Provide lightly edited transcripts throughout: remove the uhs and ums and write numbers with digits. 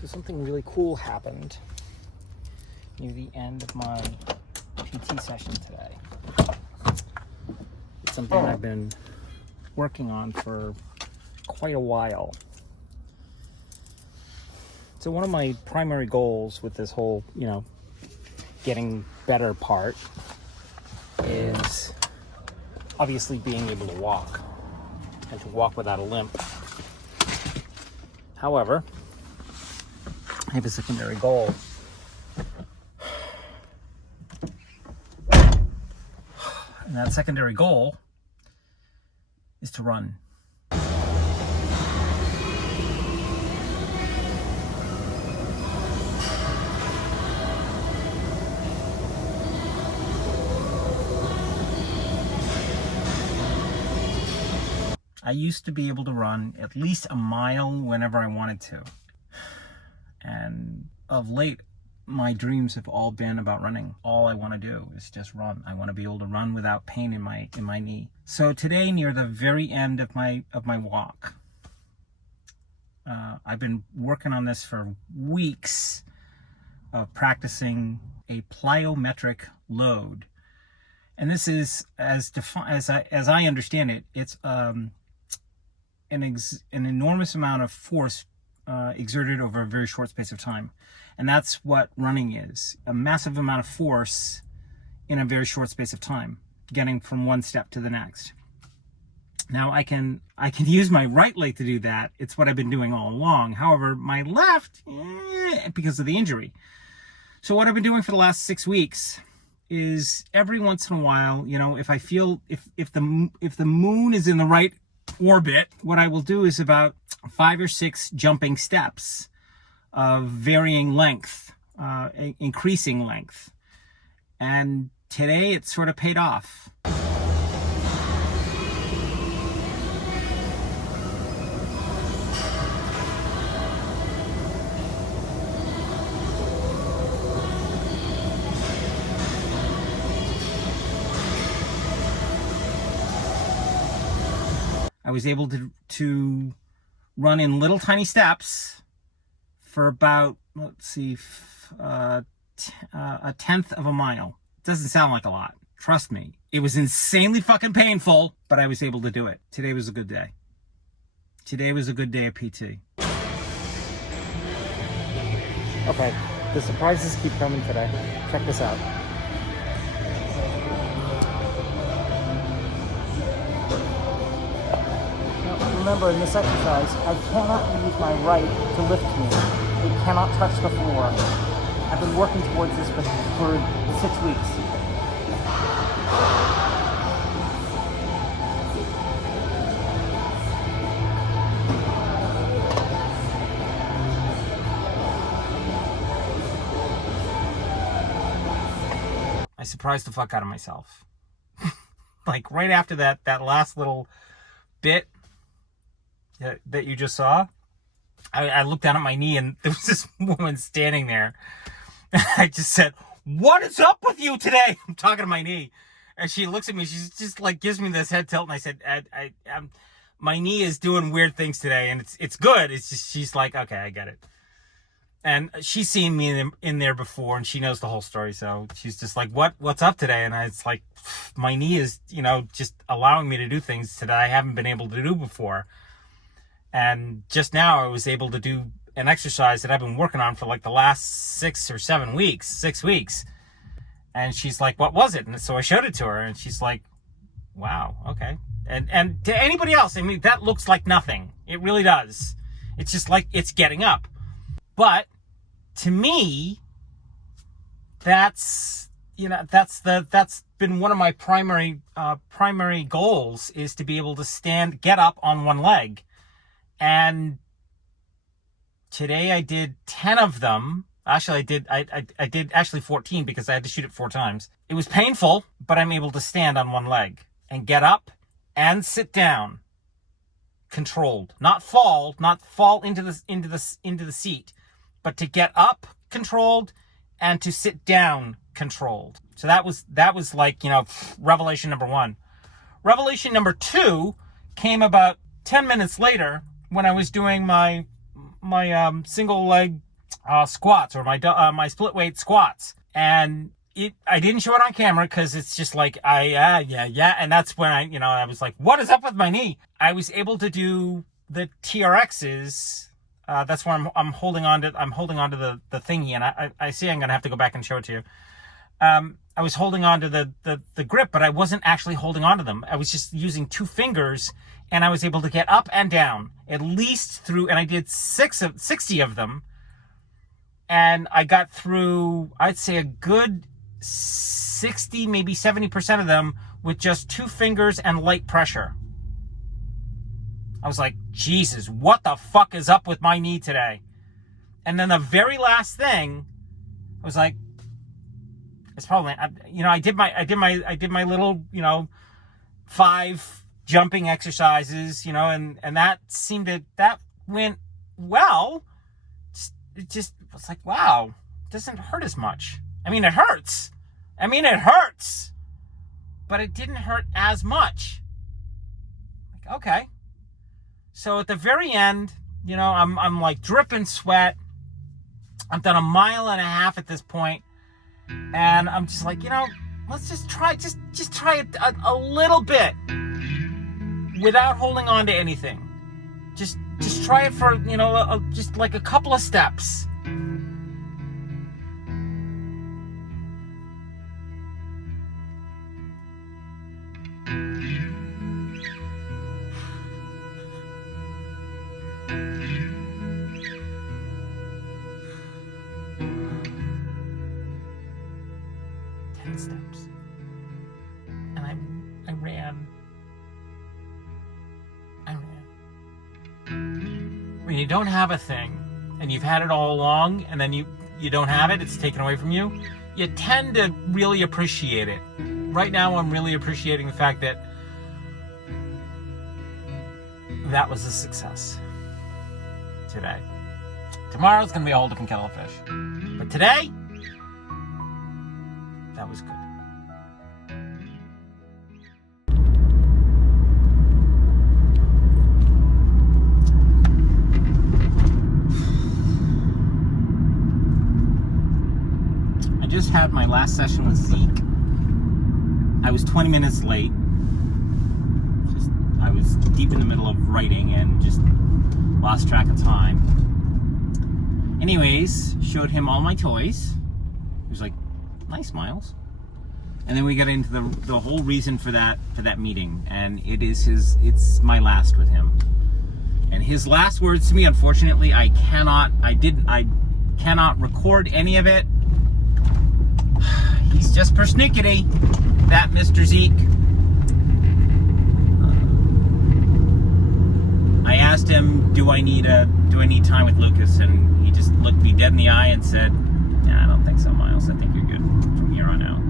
So something really cool happened near the end of my PT session today. It's something I've been working on for quite a while. So one of my primary goals with this whole, getting better part is obviously being able to walk and to walk without a limp. However, I have a secondary goal. And that secondary goal is to run. I used to be able to run at least a mile whenever I wanted to. And of late, my dreams have all been about running. All I want to do is just run. I want to be able to run without pain in my knee. So today, near the very end of my walk, I've been working on this for weeks of practicing a plyometric load. And this is, as I understand it, it's an enormous amount of force exerted over a very short space of time. And that's what running is, a massive amount of force in a very short space of time, getting from one step to the next. Now I can use my right leg to do that. It's what I've been doing all along. However, my left, because of the injury. So what I've been doing for the last 6 weeks is every once in a while, if I feel, if the moon is in the right orbit, what I will do is about 5 or 6 jumping steps of varying length, increasing length. And today it sort of paid off. I was able to run in little tiny steps for about, a tenth of a mile. It doesn't sound like a lot. Trust me. It was insanely fucking painful, but I was able to do it. Today was a good day. Today was a good day of PT. Okay, the surprises keep coming today. Check this out. Remember, in this exercise, I cannot use my right to lift me. It cannot touch the floor. I've been working towards this for 6 weeks. I surprised the fuck out of myself. Like right after that last little bit that you just saw, I looked down at my knee and there was this woman standing there. I just said, "What is up with you today?" I'm talking to my knee. And she looks at me, she's just like gives me this head tilt, and I said, my knee is doing weird things today, and it's good. It's just, she's like, "Okay, I get it." And she's seen me in there before, and she knows the whole story, so she's just like, what's up today? And it's like, my knee is, just allowing me to do things that I haven't been able to do before. And just now I was able to do an exercise that I've been working on for like the last 6 or 7 weeks, 6 weeks. And she's like, "What was it?" And so I showed it to her, and she's like, "Wow, okay." And to anybody else, I mean, that looks like nothing. It really does. It's just like it's getting up. But to me, that's been one of my primary goals, is to be able to get up on one leg. And today I did 10 of them. Actually, I did actually 14 because I had to shoot it 4 times. It was painful, but I'm able to stand on one leg and get up and sit down, controlled, not fall into the seat, but to get up controlled and to sit down controlled. So that was like, revelation number 1. Revelation number 2 came about 10 minutes later when I was doing my single leg squats, or my split weight squats. And I didn't show it on camera because it's just like, yeah. And that's when I was like, what is up with my knee? I was able to do the TRXs. That's why I'm holding on to the thingy, and I see I'm going to have to go back and show it to you. I was holding on to the grip, but I wasn't actually holding on to them. I was just using 2 fingers, and I was able to get up and down at least through, and I did 60 of them. And I got through, I'd say, a good 60, maybe 70% of them with just 2 fingers and light pressure. I was like, Jesus, what the fuck is up with my knee today? And then the very last thing, I was like, it's probably, I did my little, 5 jumping exercises, and that went well. It just was like, wow, it doesn't hurt as much. I mean, it hurts, but it didn't hurt as much. Like, okay. So at the very end, I'm like dripping sweat. I've done 1.5 miles at this point, and I'm just like, let's just try it a little bit without holding on to anything. Just try it for, just like a couple of steps. Steps, and I ran. When you don't have a thing and you've had it all along, and then you don't have it, it's taken away from you, you tend to really appreciate it. Right now I'm really appreciating the fact that was a success today. Tomorrow's gonna be a whole different kettle of fish, but today, that was good. I just had my last session with Zeke. I was 20 minutes late. I was deep in the middle of writing and just lost track of time. Anyways, showed him all my toys. He was like, nice, Miles. And then we got into the whole reason for that meeting, and it's my last with him. And his last words to me, unfortunately, I cannot record any of it. He's just persnickety, that Mr. Zeke. I asked him, do I need time with Lucas? And he just looked me dead in the eye and said, nah, I don't think so, Miles. I think you're good from here on out.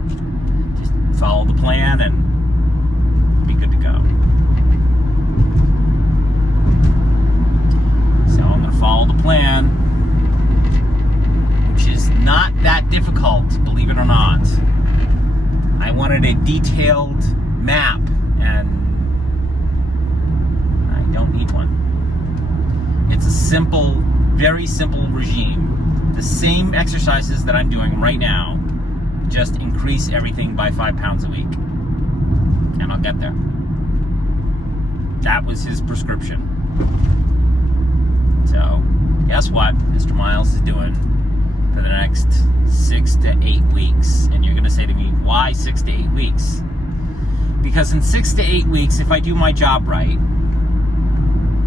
Just follow the plan and be good to go. So I'm going to follow the plan, which is not that difficult, believe it or not. I wanted a detailed map, and I don't need one. It's a simple, very simple regime. The same exercises that I'm doing right now, just increase everything by 5 pounds a week. And I'll get there. That was his prescription. So, guess what Mr. Miles is doing for the next 6 to 8 weeks? And you're going to say to me, why 6 to 8 weeks? Because in 6 to 8 weeks, if I do my job right,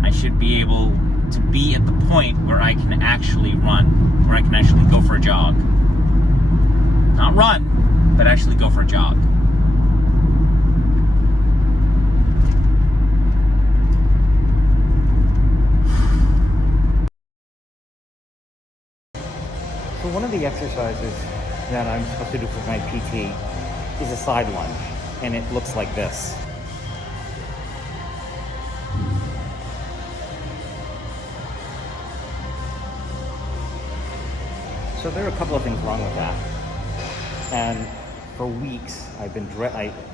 I should be able to be at the point where I can actually run, where I can actually go for a jog. Not run, but actually go for a jog. So one of the exercises that I'm supposed to do for my PT is a side lunge, and it looks like this. So there are a couple of things wrong with that. And for weeks, I've been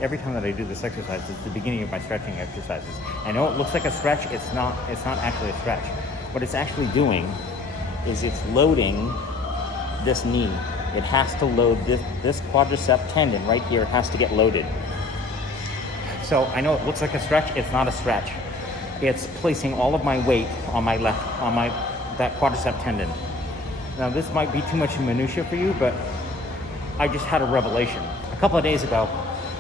every time that I do this exercise, it's the beginning of my stretching exercises. I know it looks like a stretch, it's not actually a stretch. What it's actually doing is it's loading this knee. It has to load this quadricep tendon right here. It has to get loaded. So I know it looks like a stretch. It's not a stretch. It's placing all of my weight on my left, that quadricep tendon. Now this might be too much minutia for you, but I just had a revelation. A couple of days ago,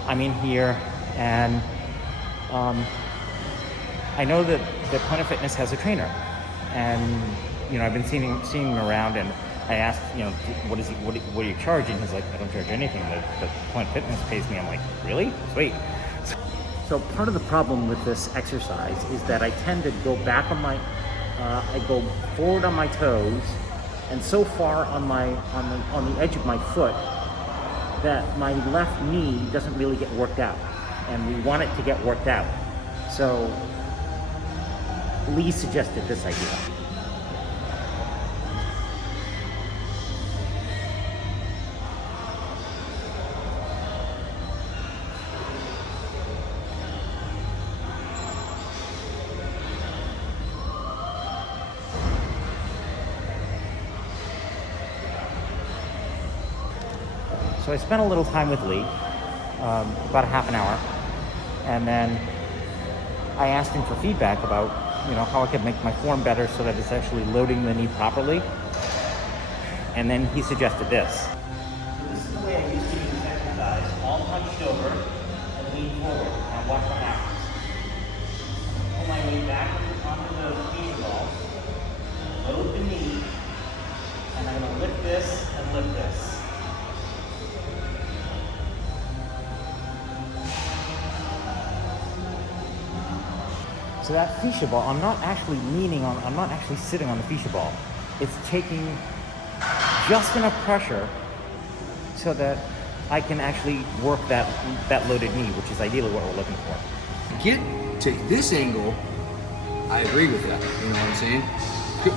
I'm in here and I know that Planet Fitness has a trainer, and you know, I've been seeing him around, and I asked, you know, what are you charging? He's like, I don't charge anything. The Planet Fitness pays me. I'm like, really? Sweet. So part of the problem with this exercise is that I tend to go back on my, I go forward on my toes, and so far on the edge of my foot that my left knee doesn't really get worked out, and we want it to get worked out. So Lee suggested this idea. So I spent a little time with Lee, about a half an hour, and then I asked him for feedback about, you know, how I could make my form better so that it's actually loading the knee properly. And then he suggested this. This is the way I used to do this exercise, all hunched over and lean forward. Now watch what happens. Pull my weight back onto the feet ball, load the knee, and I'm gonna lift this and lift this. So that fascia ball, I'm not actually sitting on the fascia ball. It's taking just enough pressure so that I can actually work that loaded knee, which is ideally what we're looking for. Get to this angle, I agree with that, you know what I'm saying?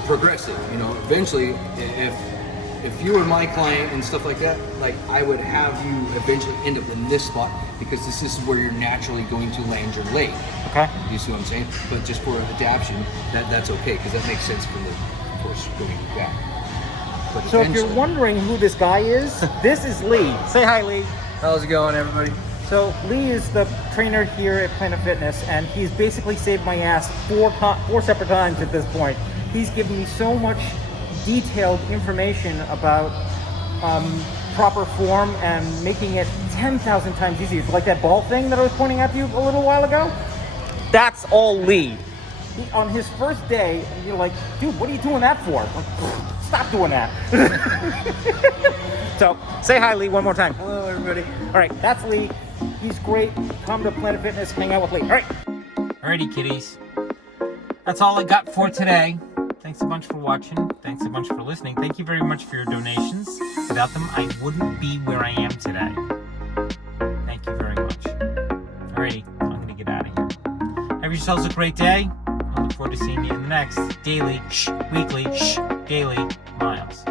Progressive, you know, eventually, if you were my client and stuff like that, like I would have you eventually end up in this spot, because this is where you're naturally going to land your leg. Okay. You see what I'm saying? But just for adaptation, that's okay, because that makes sense from the, of course, going back. But so if you're wondering who this guy is, this is Lee. Say hi, Lee. How's it going, everybody? So Lee is the trainer here at Planet Fitness, and he's basically saved my ass four separate times at this point. He's given me so much detailed information about proper form and making it 10,000 times easier. Like that ball thing that I was pointing at you a little while ago. That's all Lee. On his first day, you're like, dude, what are you doing that for? Like, stop doing that. So say hi, Lee, one more time. Hello, everybody. All right, that's Lee. He's great. Come to Planet Fitness, hang out with Lee. All right. Alrighty, kiddies. That's all I got for today. Thanks a bunch for watching. Thanks a bunch for listening. Thank you very much for your donations. Without them, I wouldn't be where I am today. Thank you very much. Alrighty, I'm going to get out of here. Have yourselves a great day. I look forward to seeing you in the next daily, weekly, daily miles.